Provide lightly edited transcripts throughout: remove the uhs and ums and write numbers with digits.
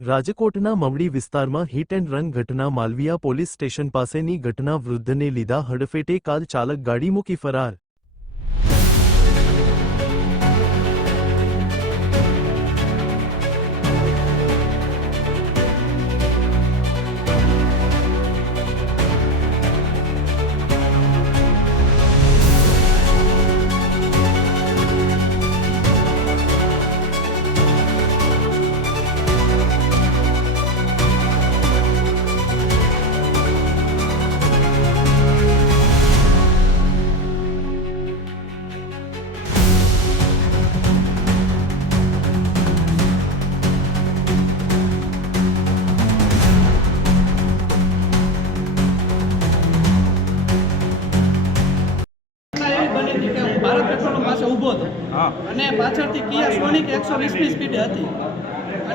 રાજકોટના મવડી વિસ્તારમાં hit and run ઘટના માલવીયા પોલીસ સ્ટેશન પાસેની ઘટના વૃદ્ધને લીધા હડફેટે કાર ચાલક ગાડી મૂકી ફરાર। ભારત પેટ્રોલ પાસે ઊભો હતો અને પાછળથી કિયા સોનિક 120ની સ્પીડે હતી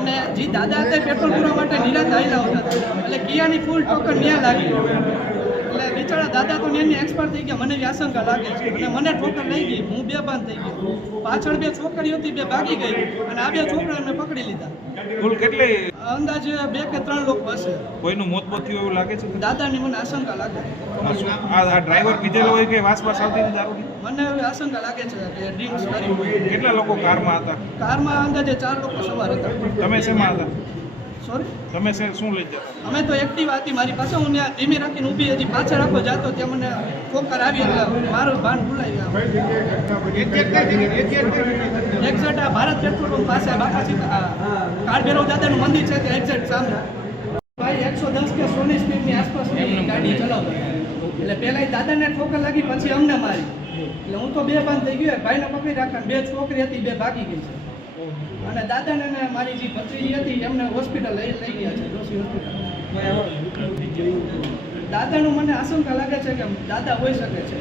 અને જે દાદા હતા પેટ્રોલ પૂરવા માટે નિરાંત હાલ્યા હતા એટલે કિયાની ફૂલ ટોકર ન્યા લાગી એટલે બિચારા દાદા તો એની એક્સપર્ટ થઈ ગયા। મને એવી આશંકા લાગે છે અને મને ઠોકર લઈ ગઈ, હું બેભાન થઈ ગયો। પાછળ બે છોકરીઓ હતી, બે ભાગી ગઈ અને આ બે છોકરાઓને પકડી લીધા। કુલ કેટલી અંદાજે 2 કે 3 લોકો હશે। કોઈનું મોત થયું એવું લાગે છે? દાદાની મને આશંકા લાગે છે। આ ડ્રાઈવર પીધેલો હોય કે વાસપાસ આવતી હતી દારૂની? મને એવી આશંકા લાગે છે કે ડ્રિંક્સ કરી હોય। કેટલા લોકો કારમાં હતા? કારમાં અંદાજે 4 લોકો સવાર હતા। તમે શેમાં હતા? સોરી, તમે શું લઈ જતા? અમે તો એક્ટિવા હતી મારી પાસે। હું ત્યાં ધીમે રાખીને ઊભી હતી, પાછળ આખો જાતો ત્યાં મને ઠોકર આવી એટલે મારું ભાન ભૂલાઈ ગયું। એક્ઝેક્ટ આ ભારત પેટ્રોલ પંપ પાસે બાકાજી કાળભૈરવ દાદાનું મંદિર છે ત્યાં એક્ઝેક્ટ સામે ભાઈ 110 કે 100ની સ્પીડની આસપાસની ગાડી ચલાવતો એટલે પહેલાં દાદાને ઠોકર લાગી, પછી અમને મારી એટલે હું તો બેભાન થઈ ગયો। ભાઈને પકડી રાખ્યા, 2 છોકરી હતી, 2 ભાગી ગઈ છે અને દાદાને મારી જે ભત્રીજી હતી એમને હોસ્પિટલ લઈ ગયા છે, દોશી હોસ્પિટલ। દાદાનું મને આશંકા લાગે છે કે દાદા હોઈ શકે છે।